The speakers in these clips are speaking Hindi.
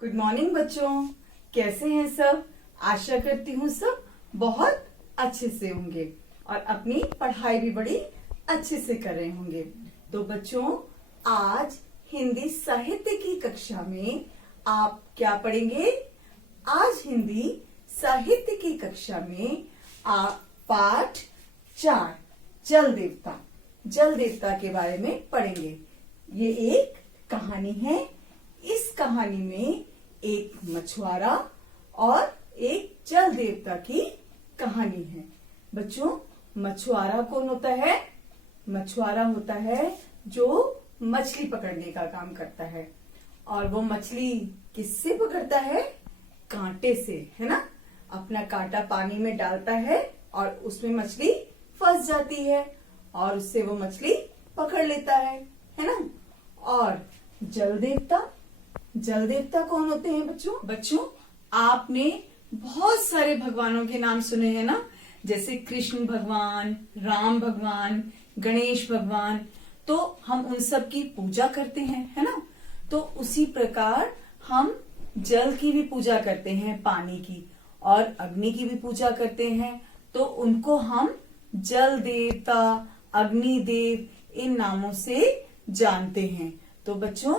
गुड मॉर्निंग बच्चों, कैसे हैं सब। आशा करती हूँ सब बहुत अच्छे से होंगे और अपनी पढ़ाई भी बड़ी अच्छे से कर रहे होंगे। तो बच्चों, आज हिंदी साहित्य की कक्षा में आप क्या पढ़ेंगे। आज हिंदी साहित्य की कक्षा में आप पाठ 4 जल देवता के बारे में पढ़ेंगे। ये एक कहानी है। इस कहानी में एक मछुआरा और एक जल देवता की कहानी है। बच्चों, मछुआरा कौन होता है। मछुआरा होता है जो मछली पकड़ने का काम करता है। और वो मछली किससे पकड़ता है। कांटे से, है ना। अपना कांटा पानी में डालता है और उसमें मछली फंस जाती है और उससे वो मछली पकड़ लेता है ना। और जल देवता कौन होते हैं बच्चों, आपने बहुत सारे भगवानों के नाम सुने हैं ना। जैसे कृष्ण भगवान, राम भगवान, गणेश भगवान। तो हम उन सब की पूजा करते हैं, है ना। तो उसी प्रकार हम जल की भी पूजा करते हैं, पानी की, और अग्नि की भी पूजा करते हैं। तो उनको हम जल देवता, अग्निदेव इन नामों से जानते हैं। तो बच्चों,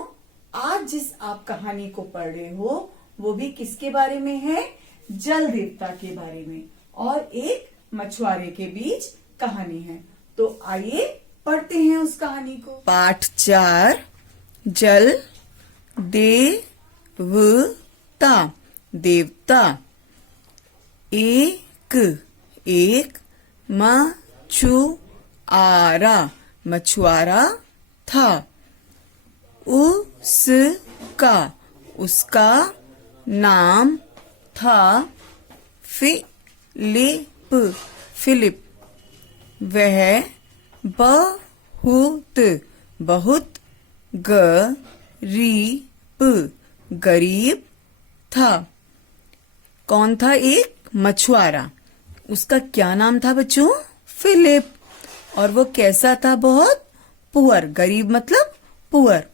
आज जिस आप कहानी को पढ़ रहे हो वो भी किसके बारे में है। जल देवता के बारे में और एक मछुआरे के बीच कहानी है। तो आइए पढ़ते हैं उस कहानी को। पाठ 4 जल देवता। एक मछुआरा था। उसका नाम था फिलिप। वह बहुत गरीब था। कौन था। एक मछुआरा, उसका क्या नाम था बच्चों। फिलिप। और वो कैसा था। बहुत पुअर। गरीब मतलब पुअर।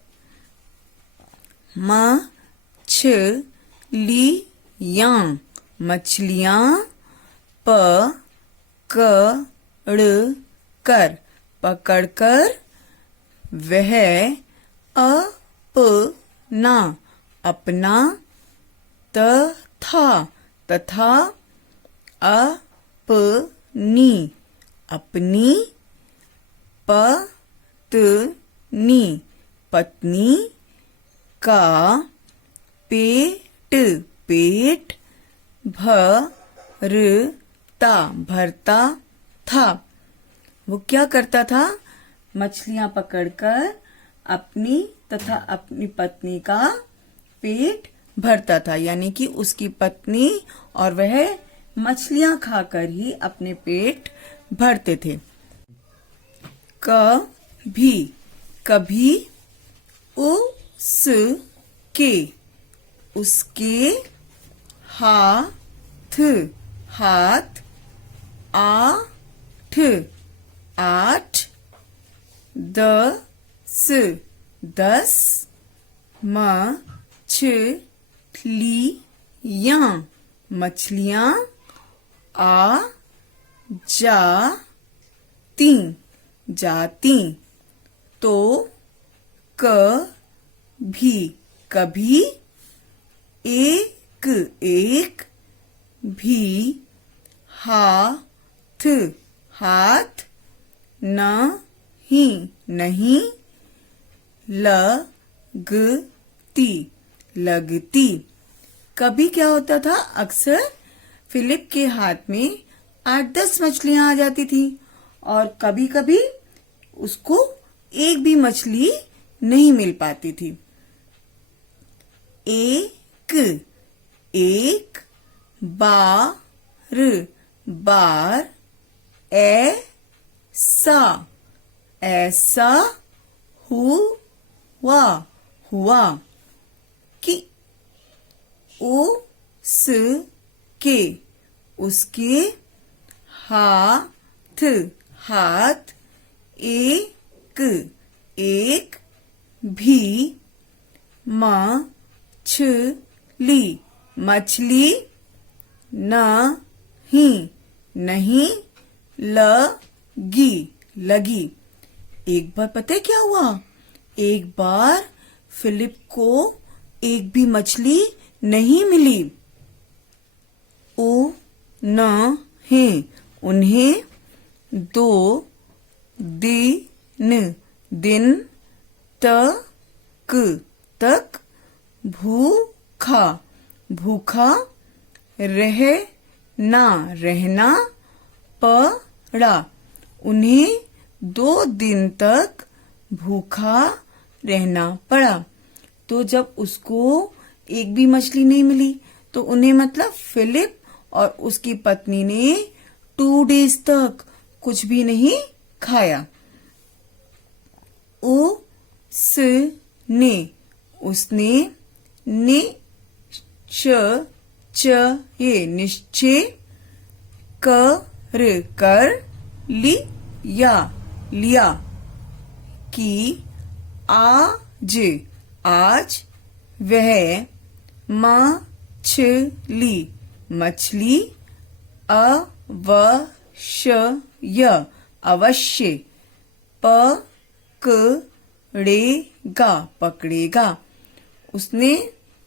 मछलियां पकड़कर वह अपना तथा अपनी पत्नी का पेट भरता था। वो क्या करता था। मछलियां पकड़कर अपनी तथा अपनी पत्नी का पेट भरता था। यानी कि उसकी पत्नी और वह मछलियां खाकर ही अपने पेट भरते थे। कभी उसके हाथ 8 10 मछलियां आ जाती। तो कभी एक भी हाथ नहीं लगती। कभी क्या होता था। अक्सर फिलिप के हाथ में 8-10 मछलियां आ जाती थी और कभी कभी उसको एक भी मछली नहीं मिल पाती थी। एक बार ऐसा हुआ कि उसके हाथ एक भी मछली ली मछली नहीं नहीं लगी लगी। एक बार पता है क्या हुआ? एक बार फिलिप को एक भी मछली नहीं मिली। ओ न है उन्हें 2 दिन तक भूखा रहना पड़ा। उन्हें 2 दिन तक भूखा रहना पड़ा। तो जब उसको एक भी मछली नहीं मिली तो उन्हें मतलब फिलिप और उसकी पत्नी ने 2 डेज तक कुछ भी नहीं खाया। उसने निश्चय कर लिया कि आज वह मछली अवश्य पकड़ेगा। उसने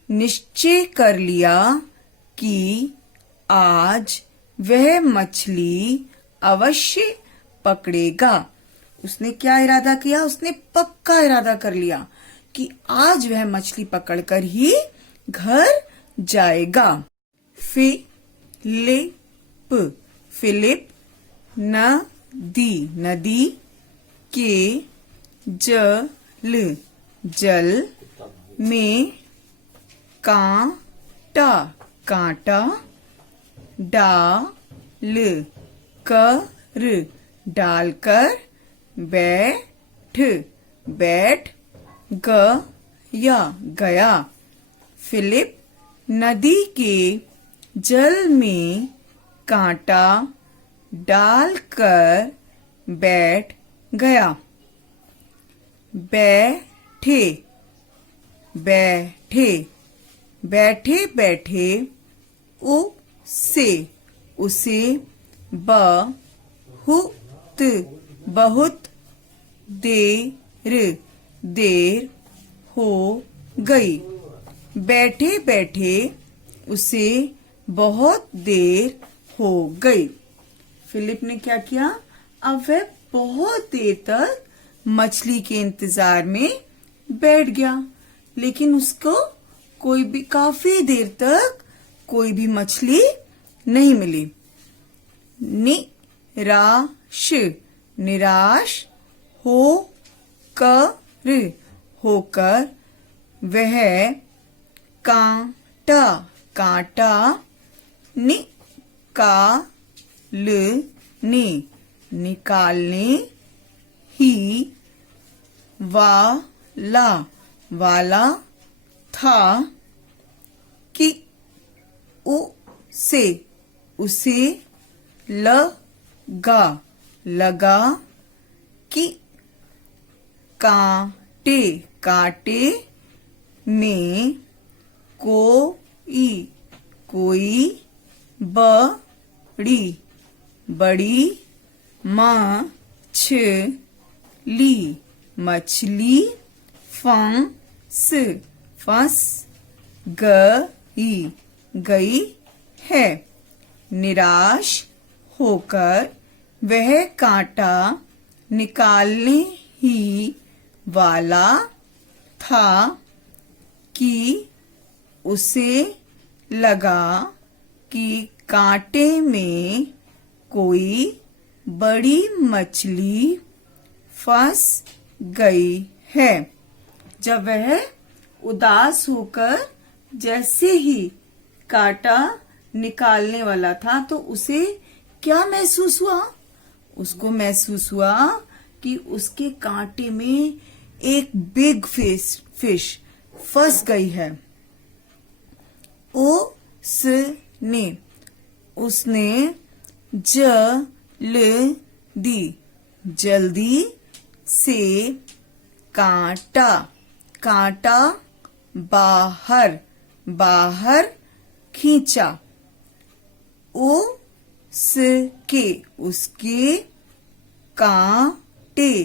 निश्चय कर लिया कि आज वह मछली अवश्य पकड़ेगा। उसने क्या इरादा किया? उसने पक्का इरादा कर लिया कि आज वह मछली पकड़कर ही घर जाएगा। फिलिप नदी के जल में कांटा डालकर बैठ गया। फिलिप नदी के जल में कांटा डालकर बैठ गया। बैठे उसे बहुत देर हो गई। बैठे उसे बहुत देर हो गई। फिलिप ने क्या किया? अब वह बहुत देर तक मछली के इंतजार में बैठ गया, लेकिन उसको काफी देर तक कोई भी मछली नहीं मिली। निराश होकर वह कांटा निकालने ही वाला था कि उसे लगा कि कांटे में कोई बड़ी मछली फंस गई है। निराश होकर वह कांटा निकालने ही वाला था कि उसे लगा कि कांटे में कोई बड़ी मछली फंस गई है। जब वह उदास होकर जैसे ही कांटा निकालने वाला था तो उसे क्या महसूस हुआ? उसको महसूस हुआ कि उसके कांटे में एक बिग फिश फंस गई है। उसने जल्दी से कांटा बाहर खींचा। उसके उसके कांटे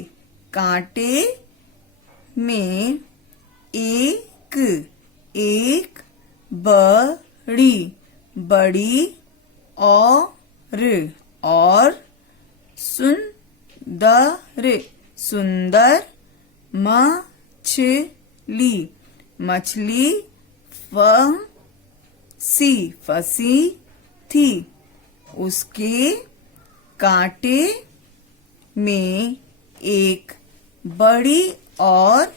कांटे में एक एक बड़ी बड़ी और सुंदर सुंदर मछली मछली फंसी थी। उसके कांटे में एक बड़ी और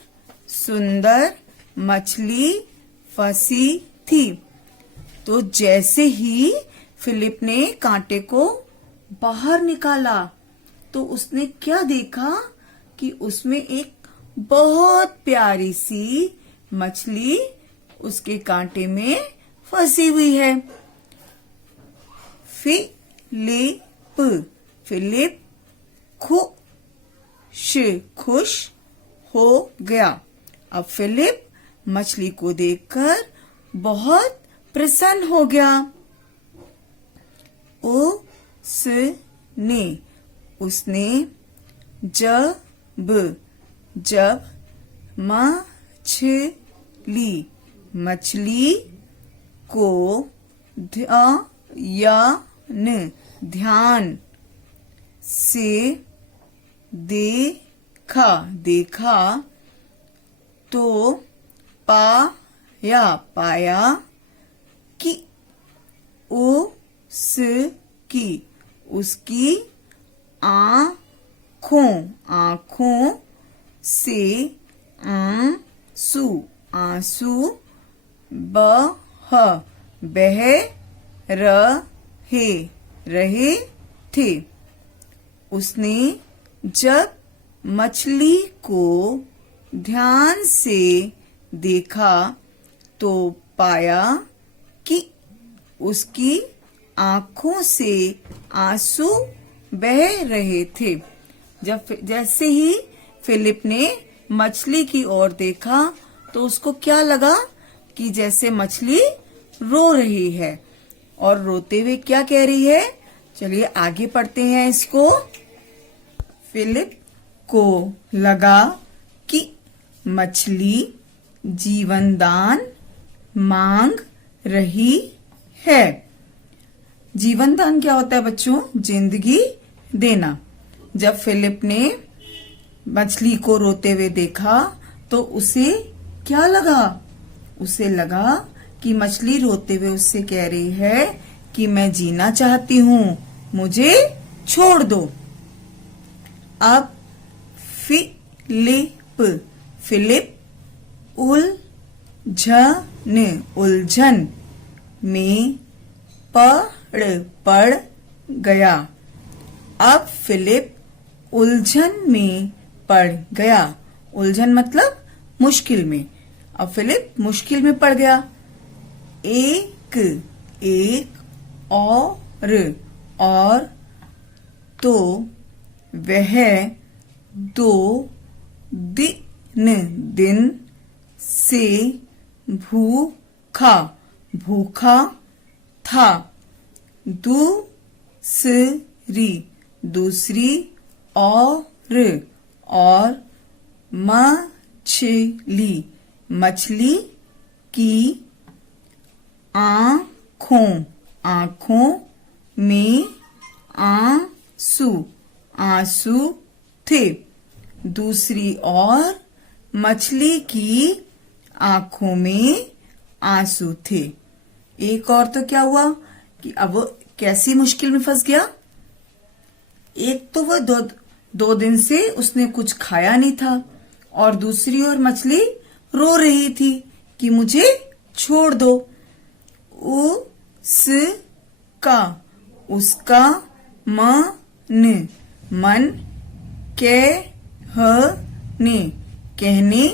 सुंदर मछली फंसी थी। तो जैसे ही फिलिप ने कांटे को बाहर निकाला तो उसने क्या देखा कि उसमें एक बहुत प्यारी सी मछली उसके कांटे में फंसी हुई है। फिलिप खुश हो गया। अब फिलिप मछली को देखकर बहुत प्रसन्न हो गया। उसने जब मछली को ध्यान से देखा तो पाया कि उसकी आंखों से आंसू बह रहे थे। उसने जब मछली को ध्यान से देखा तो पाया कि उसकी आंखों से आंसू बह रहे थे। जैसे ही फिलिप ने मछली की ओर देखा तो उसको क्या लगा कि जैसे मछली रो रही है और रोते हुए क्या कह रही है। चलिए आगे पढ़ते हैं इसको। फिलिप को लगा कि मछली जीवनदान मांग रही है। जीवनदान क्या होता है बच्चों? जिंदगी देना। जब फिलिप ने मछली को रोते हुए देखा तो उसे क्या लगा? उसे लगा कि मछली रोते हुए उससे कह रही है कि मैं जीना चाहती हूँ, मुझे छोड़ दो। अब फिलिप उलझन में पड़ गया। अब फिलिप उलझन में पड़ गया। उलझन मतलब मुश्किल में। अब फिलिप मुश्किल में पड़ गया। एक और तो वह 2 दिन से भूखा था। दूसरी और मछली की आंखों में आंसू थे। दूसरी और मछली की आंखों में आंसू थे। एक और तो क्या हुआ कि अब वो कैसी मुश्किल में फंस गया। एक तो वो 2 दिन से उसने कुछ खाया नहीं था और दूसरी ओर मछली रो रही थी कि मुझे छोड़ दो। उसका मन कहने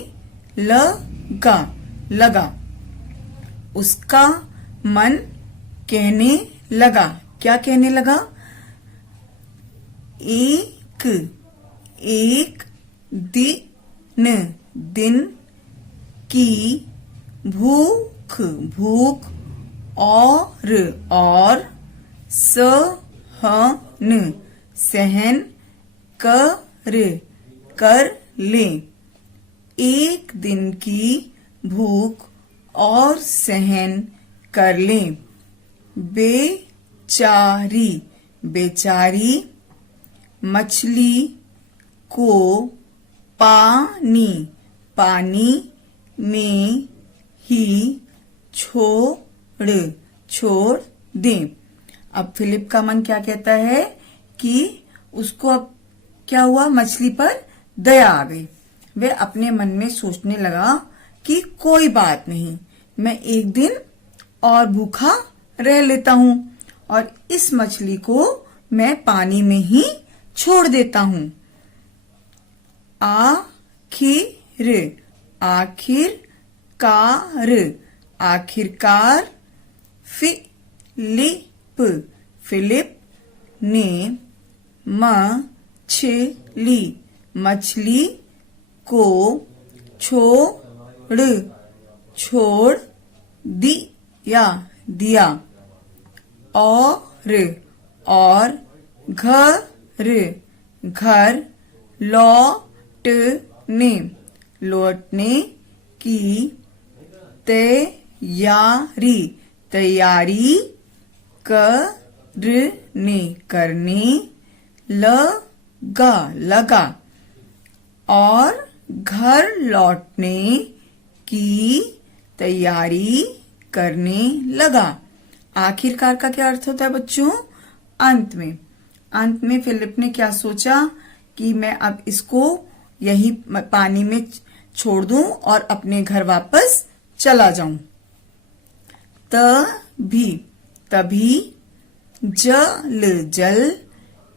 लगा। उसका मन कहने लगा। क्या कहने लगा? एक दिन की भूख और सहन सहन कर ले। एक दिन की भूख और सहन कर ले। बेचारी बेचारी मछली को पानी में ही छोड़ दे। अब फिलिप का मन क्या कहता है कि उसको अब क्या हुआ, मछली पर दया आ गई। वह अपने मन में सोचने लगा कि कोई बात नहीं, मैं एक दिन और भूखा रह लेता हूँ और इस मछली को मैं पानी में ही छोड़ देता हूँ। आखिरकार फिलिप ने मछली को छोड़ दिया और घर लौटने की तैयारी करने लगा और घर लौटने की तैयारी करने लगा। आखिरकार का क्या अर्थ होता है बच्चों? अंत में फिलिप ने क्या सोचा कि मैं अब इसको यही पानी में छोड़ दूं और अपने घर वापस चला जाऊं। तभी जल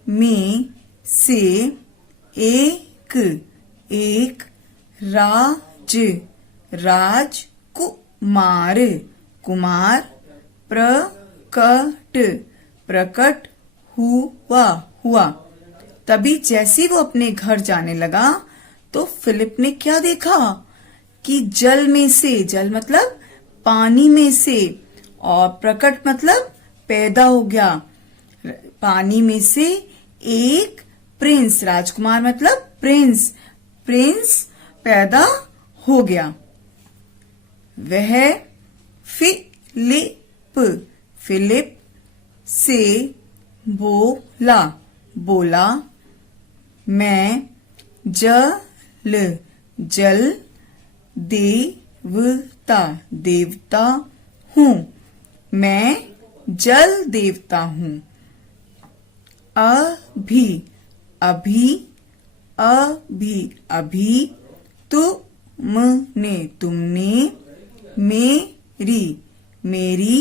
में से एक राजकुमार प्रकट हुआ। तभी जैसे वो अपने घर जाने लगा तो फिलिप ने क्या देखा कि जल में से, जल मतलब पानी में से, और प्रकट मतलब पैदा हो गया। पानी में से एक प्रिंस, राजकुमार मतलब प्रिंस पैदा हो गया। वह फिलिप से बोला मैं जल देवता हूँ। मैं जल देवता हूँ। अभी तुमने मेरी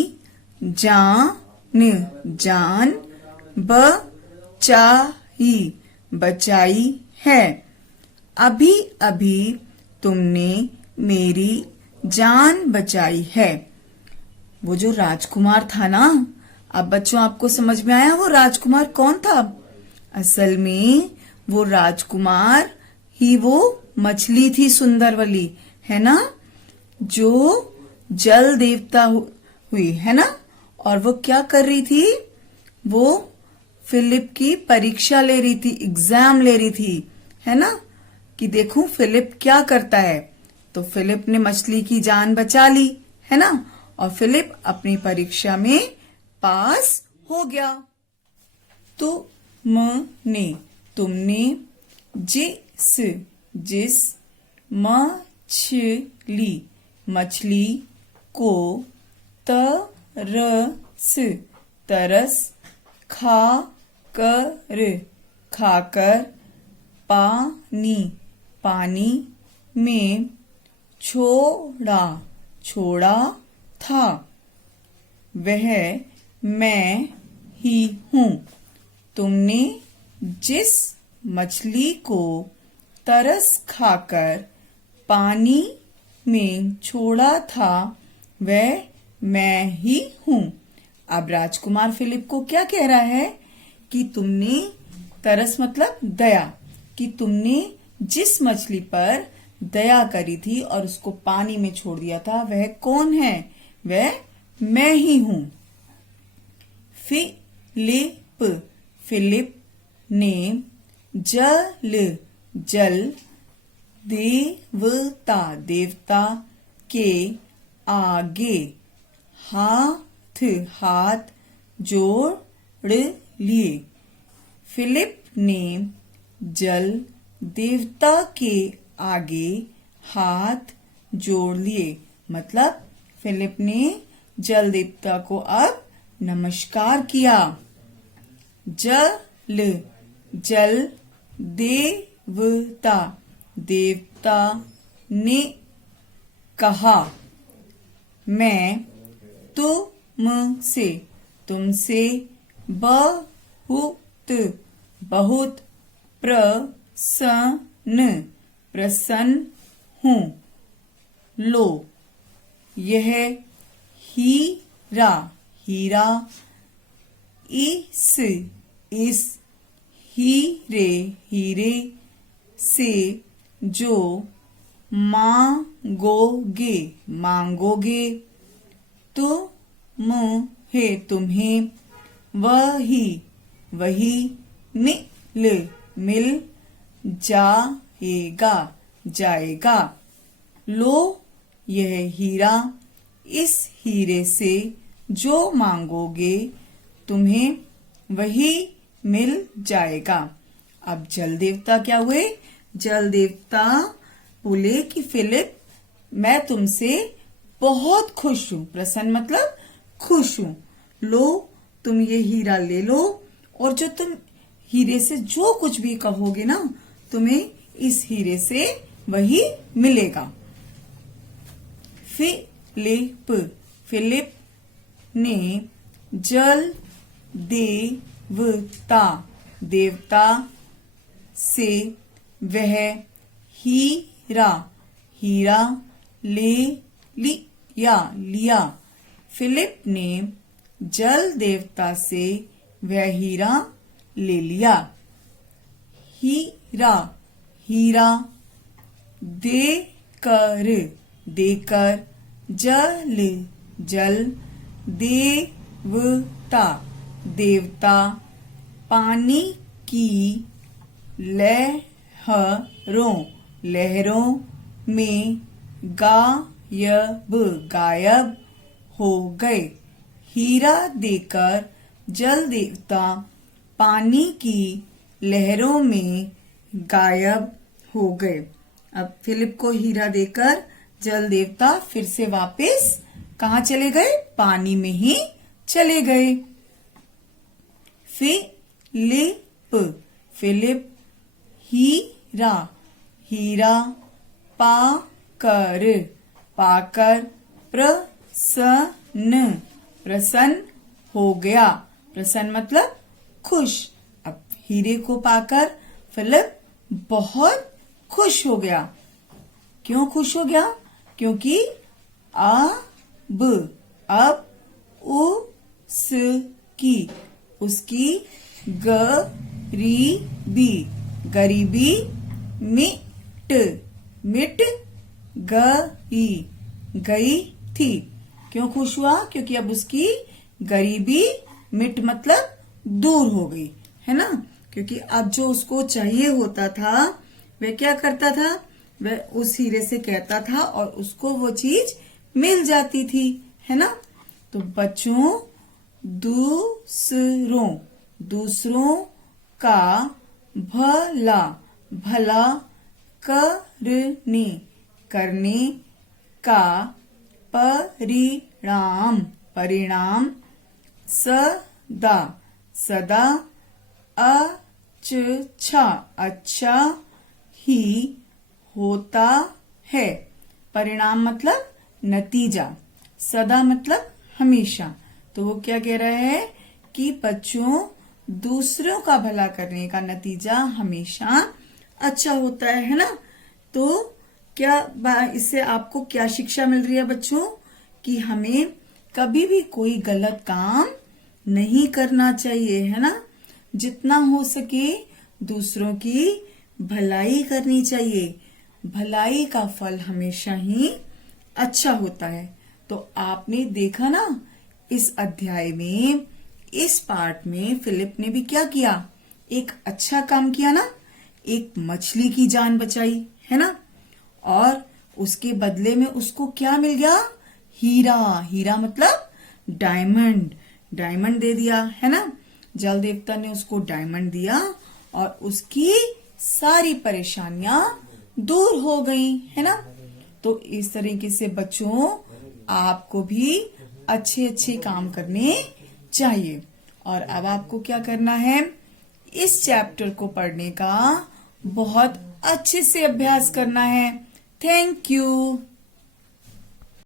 जान बचाई है। अभी तुमने मेरी जान बचाई है। वो जो राजकुमार था ना, अब बच्चों आपको समझ में आया वो राजकुमार कौन था? असल में वो राजकुमार ही वो मछली थी सुंदर वाली, है ना, जो जल देवता हुई, है ना। और वो क्या कर रही थी? वो फिलिप की परीक्षा ले रही थी, एग्जाम ले रही थी, है ना, कि देखूं फिलिप क्या करता है। तो फिलिप ने मछली की जान बचा ली, है ना, और फिलिप अपनी परीक्षा में पास हो गया। तुमने जिस मछली को तरस खाकर पानी में छोड़ा था, वह मैं ही हूँ। तुमने जिस मछली को तरस खाकर पानी में छोड़ा था, वह मैं ही हूँ। अब राजकुमार फिलिप को क्या कह रहा है कि तुमने, तरस मतलब दया, कि तुमने जिस मछली पर दया करी थी और उसको पानी में छोड़ दिया था, वह कौन है? वह मैं ही हूं। फिलिप, फिलिप ने जल देवता, देवता के आगे हाथ जोड़ लिए। फिलिप ने जल देवता के आगे हाथ जोड़ लिए, मतलब फिलिप ने जल देवता को अब नमस्कार किया। जल देवता, देवता ने कहा, मैं तुमसे बहुत प्रसन्न हूँ। लो, यह हीरा, इस हीरे से जो मांगोगे तुम्हें वही मिल जाएगा। लो, यह हीरा, इस हीरे से जो मांगोगे तुम्हें वही मिल जाएगा। अब जल देवता क्या हुए? जल देवता बोले कि फिलिप, मैं तुमसे बहुत खुश हूँ। प्रसन्न मतलब खुश हूँ। लो, तुम ये हीरा ले लो, और जो तुम हीरे से जो कुछ भी कहोगे ना, तुम्हें इस हीरे से वही मिलेगा। फिलिप ने जल देवता से वह हीरा ले लिया। फिलिप ने जल देवता से वह हीरा ले लिया। हीरा देकर जल देवता पानी की लहरों में गायब हो गए। हीरा देकर जल देवता पानी की लहरों में गायब हो गए। अब फिलिप को हीरा देकर जल देवता फिर से वापस कहाँ चले गए? पानी में ही चले गए। फिलिप हीरा पाकर प्रसन्न हो गया। प्रसन्न मतलब खुश। अब हीरे को पाकर फिलिप बहुत खुश हो गया। क्यों खुश हो गया? क्योंकि अब उसकी गरीबी मिट गई थी। क्यों खुश हुआ? क्योंकि अब उसकी गरीबी मिट मतलब दूर हो गई, है ना। क्योंकि अब जो उसको चाहिए होता था वह क्या करता था? वह उस हीरे से कहता था और उसको वो चीज मिल जाती थी, है ना। तो बच्चों, दूसरों का भला करने का परिणाम सदा अच्छा ही होता है। परिणाम मतलब नतीजा, सदा मतलब हमेशा। तो वो क्या कह रहा है कि बच्चों, दूसरों का भला करने का नतीजा हमेशा अच्छा होता है ना। तो क्या इससे आपको क्या शिक्षा मिल रही है बच्चों? कि हमें कभी भी कोई गलत काम नहीं करना चाहिए, है ना। जितना हो सके दूसरों की भलाई करनी चाहिए। भलाई का फल हमेशा ही अच्छा होता है। तो आपने देखा ना, इस अध्याय में, इस पार्ट में फिलिप ने भी क्या किया, एक अच्छा काम किया ना, एक मछली की जान बचाई, है ना। और उसके बदले में उसको क्या मिल गया, हीरा। हीरा मतलब डायमंड, डायमंड दे दिया, है ना। जल देवता ने उसको डायमंड दिया और उसकी सारी परेशानियां दूर हो गई, है ना। तो इस तरीके से बच्चों आपको भी अच्छे अच्छे काम करने चाहिए। और अब आपको क्या करना है, इस चैप्टर को पढ़ने का बहुत अच्छे से अभ्यास करना है। Thank you.